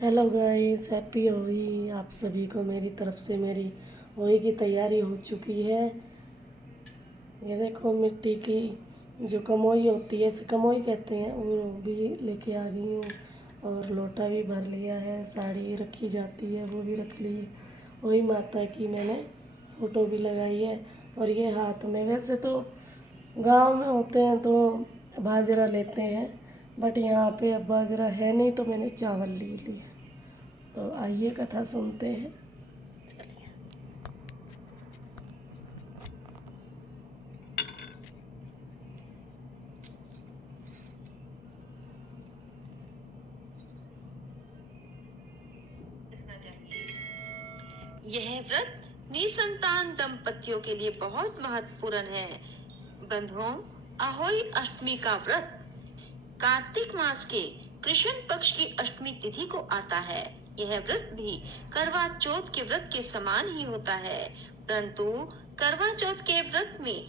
Hello guys, happy Holi. आप सभी को मेरी तरफ से मेरी होली की तैयारी हो चुकी है। ये देखो, मिट्टी की जो कमोई होती है, इसे कमोई कहते हैं, वो भी लेके आ गई हूँ। और लोटा भी भर लिया है, साड़ी रखी जाती है वो भी रख ली है। वही माता की मैंने फ़ोटो भी लगाई है। और ये हाथ में, वैसे तो गांव में होते हैं तो बाजरा लेते हैं, बट यहाँ पे अब बाजरा है नहीं तो मैंने चावल ले लिया। तो आइए कथा सुनते हैं। चलिए। यह व्रत निसंतान दंपतियों के लिए बहुत महत्वपूर्ण है। बंधुओं, अहोई अष्टमी का व्रत कार्तिक मास के कृष्ण पक्ष की अष्टमी तिथि को आता है। यह व्रत भी करवा चौथ के व्रत के समान ही होता है, परंतु करवा चौथ के व्रत में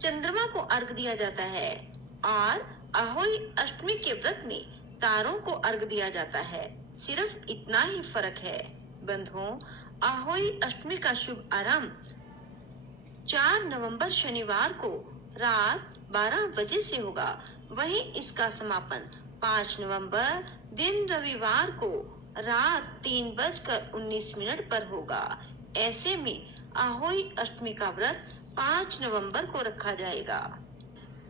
चंद्रमा को अर्घ दिया जाता है और अहोई अष्टमी के व्रत में तारों को अर्घ दिया जाता है। सिर्फ इतना ही फर्क है। बंधुओं, अहोई अष्टमी का शुभ आरंभ 4 नवंबर शनिवार को रात 12 बजे से होगा। वहीं इसका समापन 5 नवंबर दिन रविवार को रात 3:19 पर होगा। ऐसे में अहोई अष्टमी का व्रत 5 नवंबर को रखा जाएगा।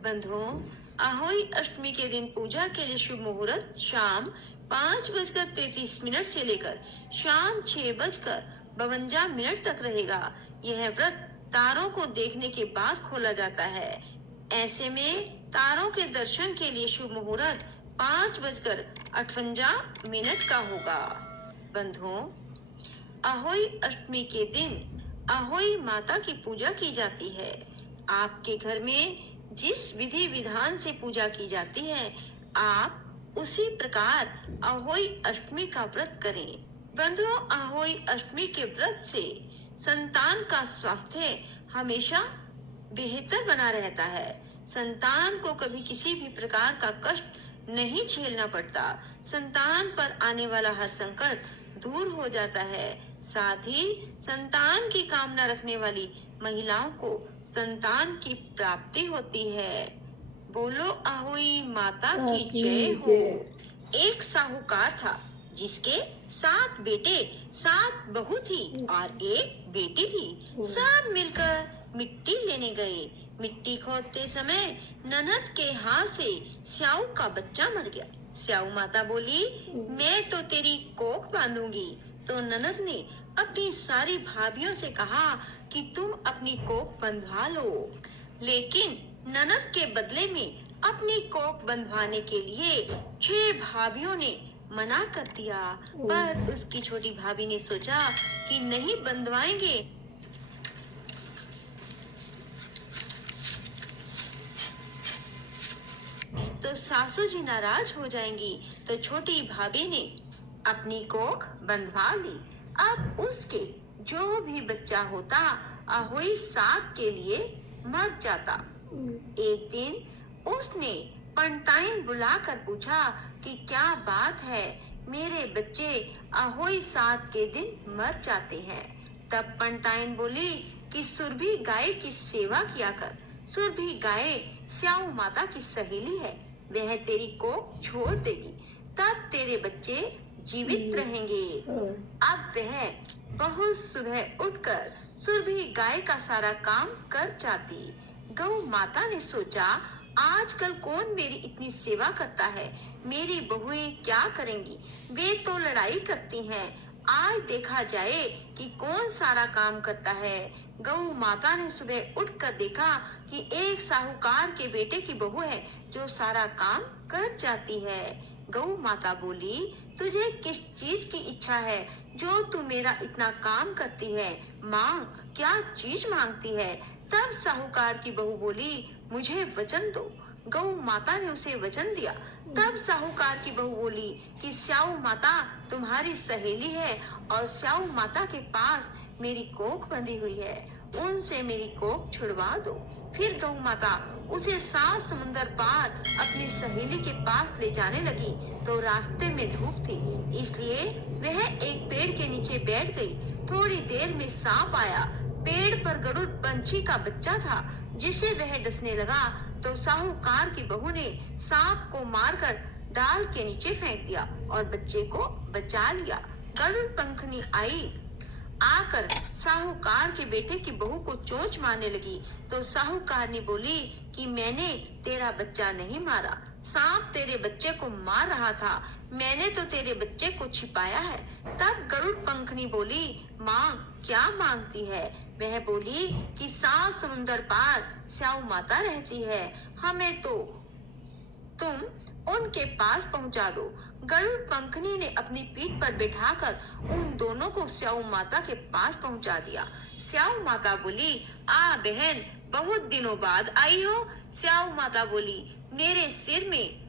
बंधुओं, अहोई अष्टमी के दिन पूजा के लिए शुभ मुहूर्त शाम 5:33 से लेकर शाम 6:52 तक रहेगा। यह व्रत तारों को देखने के बाद खोला जाता है। ऐसे में तारों के दर्शन के लिए शुभ मुहूर्त 5:58 का होगा। बंधुओं, अहोई अष्टमी के दिन अहोई माता की पूजा की जाती है। आपके घर में जिस विधि विधान से पूजा की जाती है, आप उसी प्रकार अहोई अष्टमी का व्रत करें। बंधुओं, अहोई अष्टमी के व्रत से संतान का स्वास्थ्य हमेशा बेहतर बना रहता है। संतान को कभी किसी भी प्रकार का कष्ट नहीं झेलना पड़ता। संतान पर आने वाला हर संकट दूर हो जाता है। साथ ही संतान की कामना रखने वाली महिलाओं को संतान की प्राप्ति होती है। बोलो अहोई माता की जय हो। एक साहूकार था जिसके 7 बेटे 7 बहू थी और एक बेटी थी। सब मिलकर मिट्टी लेने गए। मिट्टी खोदते समय ननद के हाथ से स्याऊ का बच्चा मर गया। स्याऊ माता बोली, मैं तो तेरी कोख बांधूंगी। तो ननद ने अपनी सारी भाभियों से कहा कि तुम अपनी कोख बंधवा लो। लेकिन ननद के बदले में अपनी कोख बंधवाने के लिए 6 भाभियों ने मना कर दिया। पर उसकी छोटी भाभी ने सोचा कि नहीं बंधवाएंगे तो सासू जी नाराज हो जाएंगी। तो छोटी भाभी ने अपनी कोख बंधवा ली। अब उसके जो भी बच्चा होता अहोई साग के लिए मर जाता। एक दिन उसने पंटाइन बुलाकर पूछा कि क्या बात है, मेरे बच्चे अहोई साग के दिन मर जाते हैं। तब पंटाइन बोली कि सुरभि गाय की सेवा किया कर। सुरभि गाय स्याऊ माता की सहेली है, वह तेरी को छोड़ देगी, तब तेरे बच्चे जीवित रहेंगे। अब वह बहुत सुबह उठकर सुरभि गाय का सारा काम कर जाती। गौ माता ने सोचा, आजकल कौन मेरी इतनी सेवा करता है, मेरी बहुएं क्या करेंगी, वे तो लड़ाई करती हैं। आज देखा जाए कि कौन सारा काम करता है। गौ माता ने सुबह उठकर देखा कि एक साहूकार के बेटे की बहू है जो सारा काम कर जाती है। गौ माता बोली, तुझे किस चीज की इच्छा है जो तू मेरा इतना काम करती है, मांग, क्या चीज मांगती है। तब साहूकार की बहू बोली, मुझे वचन दो। गौ माता ने उसे वचन दिया। तब साहूकार की बहू बोली कि स्याऊ माता तुम्हारी सहेली है और स्याऊ माता के पास मेरी कोख बंधी हुई है, उनसे मेरी कोख छुड़वा दो। फिर गौ माता उसे 7 समुंदर पार अपनी सहेली के पास ले जाने लगी। तो रास्ते में धूप थी, इसलिए वह एक पेड़ के नीचे बैठ गई। थोड़ी देर में सांप आया। पेड़ पर गरुड़ पंछी का बच्चा था, जिसे वह डसने लगा तो साहूकार की बहू ने सांप को मारकर डाल के नीचे फेंक दिया और बच्चे को बचा लिया। गरुड़ पंखनी आई आकर साहूकार के बेटे की बहू को चोंच मारने लगी तो साहूकार ने बोली कि मैंने तेरा बच्चा नहीं मारा, सांप तेरे बच्चे को मार रहा था, मैंने तो तेरे बच्चे को छिपाया है। तब गरुड़ पंखनी बोली, माँ क्या मांगती है? वह बोली कि 7 समुंदर पार स्याऊ माता रहती है, हमें तो तुम उनके पास पहुंचा दो। गरुड़ पंखनी ने अपनी पीठ पर बिठाकर उन दोनों को स्याऊ माता के पास पहुंचा दिया। स्याऊ माता बोली, आ बहन, बहुत दिनों बाद आई हो। स्याऊ माता बोली, मेरे सिर में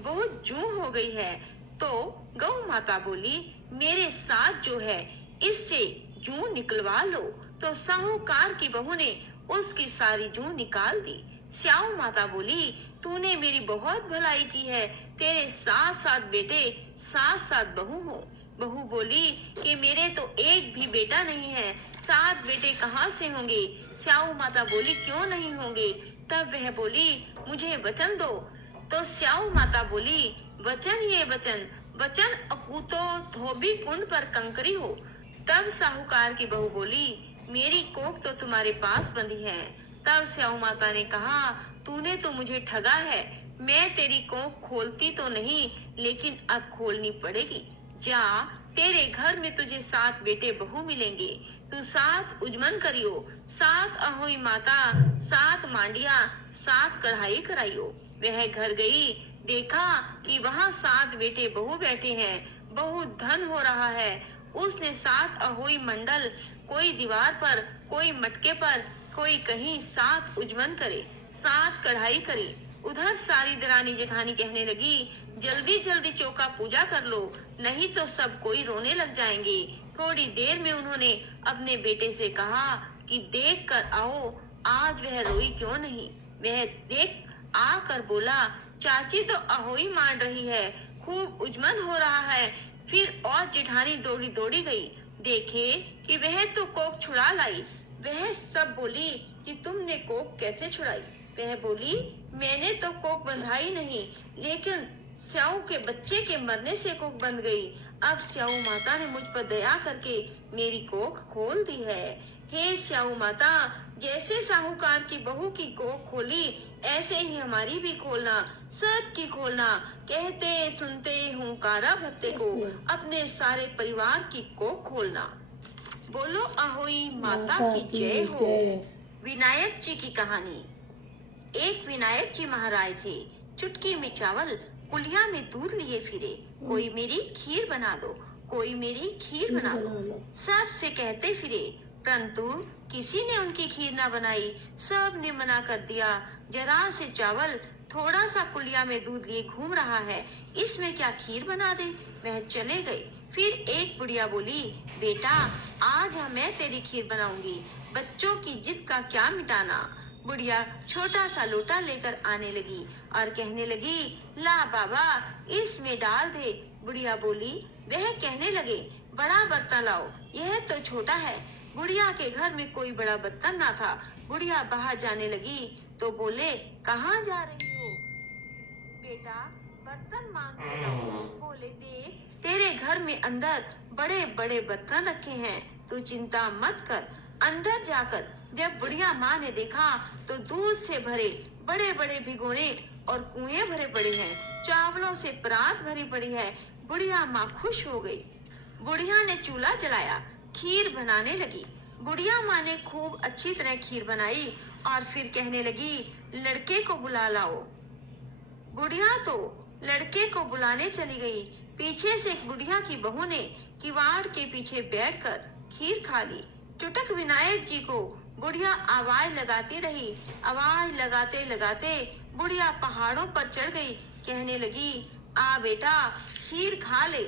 बहुत जूं हो गई है। तो गौ माता बोली, मेरे साथ जो है इससे जूं निकलवा लो। तो साहूकार की बहू ने उसकी सारी जूं निकाल दी। स्याऊ माता बोली, तूने मेरी बहुत भलाई की है, तेरे 7 बेटे 7 बहू हो। बहू बोली कि मेरे तो एक भी बेटा नहीं है, 7 बेटे कहाँ से होंगे? स्याऊ माता बोली, क्यों नहीं होंगे? तब वह बोली, मुझे वचन दो। तो स्याऊ माता बोली, वचन ये वचन, वचन अकूतो धोबी कुंड पर कंकरी हो। तब साहूकार की बहू बोली, मेरी कोख तो तुम्हारे पास बंधी है। तब स्याऊ माता ने कहा, तूने तो मुझे ठगा है, मैं तेरी कोख खोलती तो नहीं, लेकिन अब खोलनी पड़ेगी। जा, तेरे घर में तुझे 7 बेटे बहू मिलेंगे, तू 7 उजमन करियो, 7 अहोई माता, 7 मांडिया, 7 कढ़ाई कराइयो। वह घर गई, देखा कि वहाँ 7 बेटे बहू बैठे हैं, बहुत धन हो रहा है। उसने 7 अहोई मंडल, कोई दीवार पर, कोई मटके पर, कोई कहीं 7 उजमन करे, 7 कढ़ाई करी। उधर सारी दरानी जेठानी कहने लगी, जल्दी जल्दी चौका पूजा कर लो, नहीं तो सब कोई रोने लग जाएंगे। थोड़ी देर में उन्होंने अपने बेटे से कहा कि देख कर आओ, आज वह रोई क्यों नहीं। वह देख आकर बोला, चाची तो अहोई मार रही है, खूब उजमन हो रहा है। फिर और जेठानी दौड़ी दौड़ी गई, देखे कि वह तो कोक छुड़ा लाई। वह सब बोली कि तुमने कोक कैसे छुड़ाई? वह बोली, मैंने तो कोक बंधाई नहीं, लेकिन स्याऊ के बच्चे के मरने से कोक बंध गई। अब स्याऊ माता ने मुझ पर दया करके मेरी कोख खोल दी है। हे स्याऊ माता, जैसे साहूकार की बहू की कोख खोली, ऐसे ही हमारी भी खोलना, सबकी खोलना। कहते सुनते हुंकारा भत्ते को, अपने सारे परिवार की कोख खोलना। बोलो अहोई माता की जय हो। विनायक जी की कहानी। एक विनायक जी महाराज थे, चुटकी में चावल, कुलिया में दूध लिए फिरे। कोई मेरी खीर बना दो, कोई मेरी खीर बना दो, सबसे कहते फिरे, परंतु किसी ने उनकी खीर ना बनाई। सब ने मना कर दिया, जरा से चावल, थोड़ा सा कुलिया में दूध लिए घूम रहा है, इसमें क्या खीर बना दे। वह चले गए। फिर एक बुढ़िया बोली, बेटा आज मैं तेरी खीर बनाऊंगी, बच्चों की जिद का क्या मिटाना। बुढ़िया छोटा सा लोटा लेकर आने लगी और कहने लगी, ला बाबा इसमें डाल दे। बुढ़िया बोली, वह कहने लगे, बड़ा बर्तन लाओ, यह तो छोटा है। बुढ़िया के घर में कोई बड़ा बर्तन ना था। बुढ़िया बाहर जाने लगी तो बोले, कहाँ जा रही हो? बेटा बर्तन मांग के लाओ। बोले, देख तेरे घर में अंदर बड़े बड़े बर्तन रखे हैं, तू चिंता मत कर। अंदर जाकर जब बुढ़िया माँ ने देखा तो दूध से भरे बड़े बड़े भिगोने और कुएं भरे पड़े हैं, चावलों से परात भरी पड़ी है। बुढ़िया माँ खुश हो गई। बुढ़िया ने चूल्हा जलाया, खीर बनाने लगी। बुढ़िया माँ ने खूब अच्छी तरह खीर बनाई और फिर कहने लगी, लड़के को बुला लाओ। बुढ़िया तो लड़के को बुलाने चली गई। पीछे से एक बुढ़िया की बहू ने किवाड़ के पीछे बैठकर खीर खा ली। चुटक विनायक जी को बुढ़िया आवाज लगाती रही। आवाज लगाते लगाते बुढ़िया पहाड़ों पर चढ़ गई। कहने लगी, आ बेटा खीर खा ले।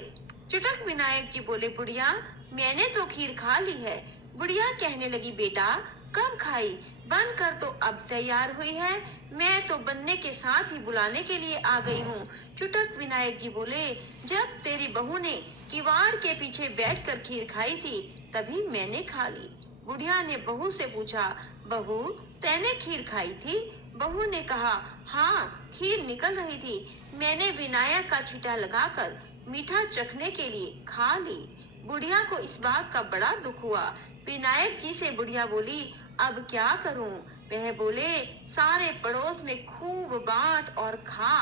चुटक विनायक जी बोले, बुढ़िया मैंने तो खीर खा ली है। बुढ़िया कहने लगी, बेटा कब खाई? बनकर तो अब तैयार हुई है। मैं तो बनने के साथ ही बुलाने के लिए आ गई हूँ। चुटक विनायक जी बोले, जब तेरी बहू ने किवाड़ के पीछे बैठकर खीर खाई थी, तभी मैंने खा ली। बुढ़िया ने बहू से पूछा, बहू, तैने खीर खाई थी? बहू ने कहा, हाँ, खीर निकल रही थी। मैंने विनायक का छींटा लगाकर मीठा चखने के लिए खा ली। बुढ़िया को इस बात का बड़ा दुख हुआ। विनायक जी से बुढ़िया बोली, अब क्या करूं? वह बोले, सारे पड़ोस में खूब बांट और खा।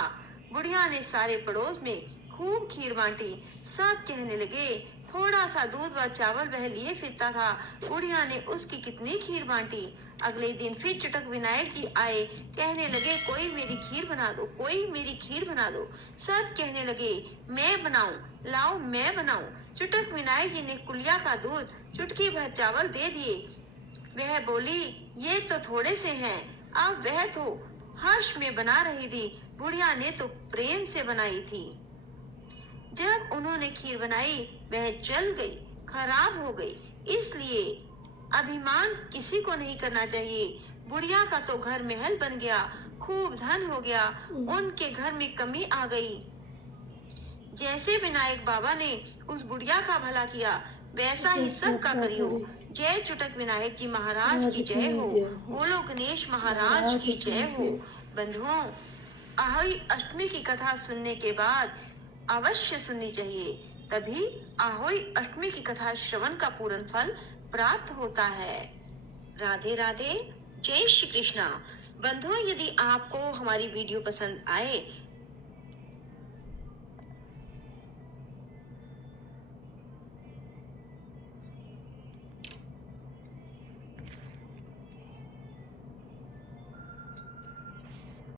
बुढ़िया ने सारे पड़ोस में खूब खीर बांटी। सब कहने लगे, थोड़ा सा दूध व चावल वह लिए फिरता था, बुढ़िया ने उसकी कितनी खीर बांटी। अगले दिन फिर चुटक विनायक जी आए। कहने लगे, कोई मेरी खीर बना दो, कोई मेरी खीर बना दो। सब कहने लगे, मैं बनाऊं, लाओ मैं बनाऊं। चुटक विनायक जी ने कुलिया का दूध, चुटकी भर चावल दे दिए। वह बोली, ये तो थोड़े से हैं। अब वह तो हर्ष में बना रही थी, बुढ़िया ने तो प्रेम से बनाई थी। जब उन्होंने खीर बनाई, वह जल गई, खराब हो गई। इसलिए अभिमान किसी को नहीं करना चाहिए। बुढ़िया का तो घर महल बन गया, खूब धन हो गया, उनके घर में कमी आ गई। जैसे विनायक बाबा ने उस बुढ़िया का भला किया, वैसा ही सबका करियो। जय चुटक विनायक जी महाराज की जय हो। बोलो गणेश महाराज की जय हो। बंधुओं, आहोई अष्टमी की कथा सुनने के बाद अवश्य सुननी चाहिए, तभी आहोई अष्टमी की कथा श्रवण का पूर्ण फल प्राप्त होता है। राधे राधे, जय श्री कृष्णा। बंधुओं, यदि आपको हमारी वीडियो पसंद आए